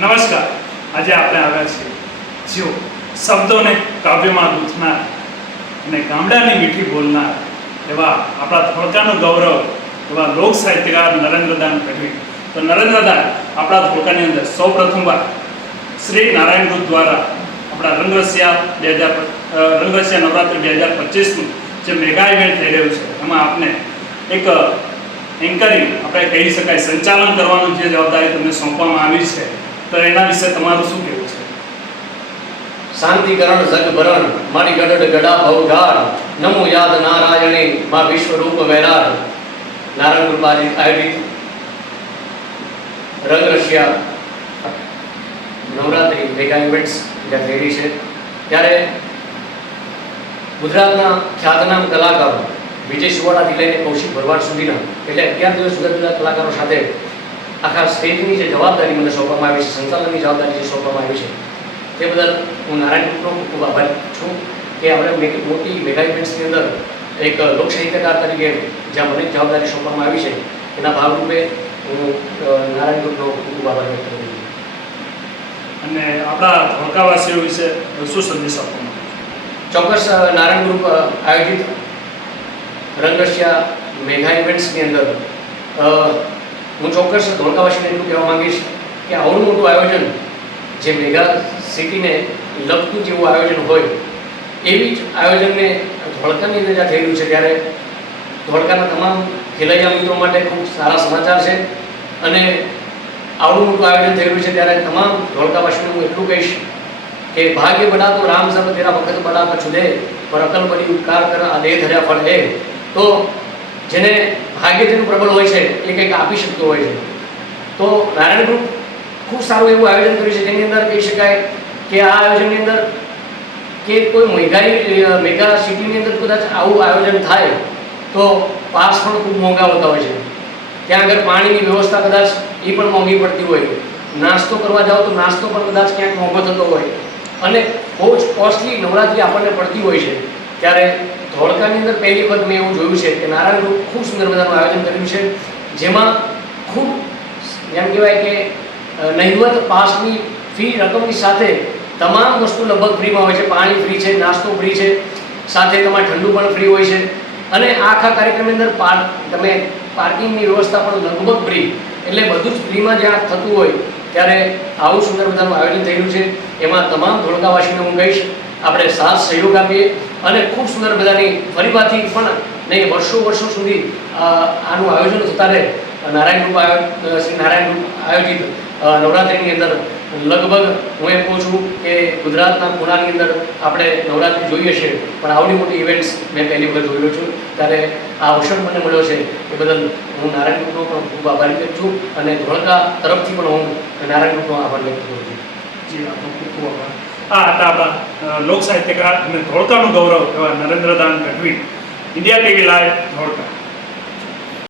નમસ્કાર. આજે આપણે આવ્યા છીએ. જીઓ શબ્દોને કાવ્યમાં ગૂંથનાર અને ગામડાની મીઠી બોલનાર એવા આપણા ધોળકાનું ગૌરવ, એવા લોક સાહિત્યકાર નરેન્દ્રદાન ગઢવી. તો નરેન્દ્રદાન, આપણા ધોળકાની અંદર સૌ પ્રથમવાર શ્રી નારાયણ ગ્રુપ દ્વારા આપણા રંગરસિયા બે હજાર રંગરસિયા નવરાત્રિ બે હજાર પચીસનું જે મેગા ઇવેન્ટ થઈ રહ્યું છે, એમાં આપને એક એન્કરિંગ આપણે કહી શકાય, સંચાલન કરવાનું જે જવાબદારી તમને સોંપવામાં આવી છે તો એના વિશે તમારું શું કહેવું છે? શાંતિકરણ, જગભરણ, મારી ગડડ ગડા ભવગાર નમો યાદ નારાયણી, મા વિશ્વરૂપ વૈરાર નારાયણ કૃપાજી આયોજિત રંગ રશિયા. નવરાત્રિ મેગા ઇવેન્ટ્સ જ્યાં થઈ રહી છે. ત્યારે ગુજરાતના ખ્યાતનામ કલાકારો, વિજય સુવાડાથી લઈને કૌશિક ભરવાડ સુધીના, એટલે અગિયાર દિવસ જુદા જુદા કલાકારો સાથે આખા સ્ટેજની જે જવાબદારી મને સોંપવામાં આવી છે સંચાલનની જવાબદારી જે સોંપવામાં આવી છે તે બદલ હું નારાયણ ગુપ્તનો ખૂબ ખૂબ આભારી છું કે આપણે મોટી મેગા ઇવેન્ટ્સની અંદર એક લોક સાહિત્યકાર તરીકે જ્યાં મને જવાબદારી સોંપવામાં આવી છે એના ભાગરૂપે હું નારાયણ ગ્રુપનો ખૂબ ખૂબ આભાર વ્યક્ત કરું છું. અને આપણા ધોળકાવાસીઓ વિશે શું સંદેશ આપવાનો ચોક્કસ નારાયણ ગ્રુપ આયોજિત રંગરશિયા મેગા ઇવેન્ટ્સની અંદર હું ચોક્કસ ધોળકાવાસીને એટલું કહેવા માંગીશ કે આવડું મોટું આયોજન જે મેગા સિટીને લગતું જેવું આયોજન હોય, એવી જ આયોજનને ધોળકાની અંદર થઈ રહ્યું છે ત્યારે ધોળકાના તમામ ખેલૈયા મિત્રો માટે ખૂબ સારા સમાચાર છે અને આવડું મોટું આયોજન થઈ રહ્યું છે ત્યારે તમામ ધોળકાવાસીને હું એટલું કહીશ કે ભાગ્ય બના તો રામ સબ તેરા વખત બના કછુ દે પર અકલ બની ઉપકાર કર, આ દેહ ધર્યા ફળ હે તો જેને ભાગ્ય જેનું પ્રબળ હોય છે એ કંઈક આપી શકતો હોય છે. તો નારાયણ ગ્રુપ ખૂબ સારું એવું આયોજન કર્યું છે. તેની અંદર કહી શકાય કે આ આયોજનની અંદર કે કોઈ મેગાઈ મેગા સિટીની અંદર કદાચ આવું આયોજન થાય તો પાસ પણ ખૂબ મોંઘા હોતા હોય છે. ત્યાં આગળ પાણીની વ્યવસ્થા કદાચ એ પણ મોંઘી પડતી હોય. નાસ્તો કરવા જાઓ તો નાસ્તો પણ કદાચ ક્યાંક મોંઘો થતો હોય. અને બહુ જ કોસ્ટલી નવરાત્રી આપણને પડતી હોય છે. ત્યારે ધોળકાની અંદર પહેલી વખત મેં એવું જોયું છે કે નારાયણ ગ્રુપ ખૂબ સુંદર મજાનું આયોજન કર્યું છે, જેમાં ખૂબ એમ કહેવાય કે નહિવત પાસની ફી રકમની સાથે તમામ વસ્તુ લગભગ ફ્રીમાં હોય છે. પાણી ફ્રી છે, નાસ્તો ફ્રી છે, સાથે તમારે ઠંડુ પણ ફ્રી હોય છે. અને આખા કાર્યક્રમની અંદર પાર્ક તમે પાર્કિંગની વ્યવસ્થા પણ લગભગ ફ્રી. એટલે બધું જ ફ્રીમાં જ્યાં થતું હોય, ત્યારે આવું સુંદર મજાનું આયોજન થયેલું છે. એમાં તમામ ધોળકાવાસીને હું કહીશ આપણે સાથ સહયોગ આપીએ અને ખૂબ સુંદર બધાની ફરીમાંથી પણ નહીં, વર્ષો વર્ષો સુધી આનું આયોજન થતા રહે. નારાયણ આયો શ્રી નારાયણ ગ્રુપ આયોજિત નવરાત્રિની અંદર. લગભગ હું એમ કહું છું કે ગુજરાતના ખૂણાની અંદર આપણે નવરાત્રિ જોઈએ છે, પણ આવડી મોટી ઇવેન્ટ્સ મેં પહેલી વખત જોયો છું. ત્યારે આ અવસર મને મળ્યો છે એ બદલ હું નારાયણ ગ્રુપનો પણ ખૂબ આભારી વ્યક્ત છું અને ધોળકા તરફથી પણ હું નારાયણ ગ્રુપનો આભાર વ્યક્ત કરું છું. જી, આપનો ખૂબ ખૂબ આભાર. આ હતા આપણા અ, લોક સાહિત્યકાર અને ધોળકાનું ગૌરવ એવા નરેન્દ્રદાન ગઢવી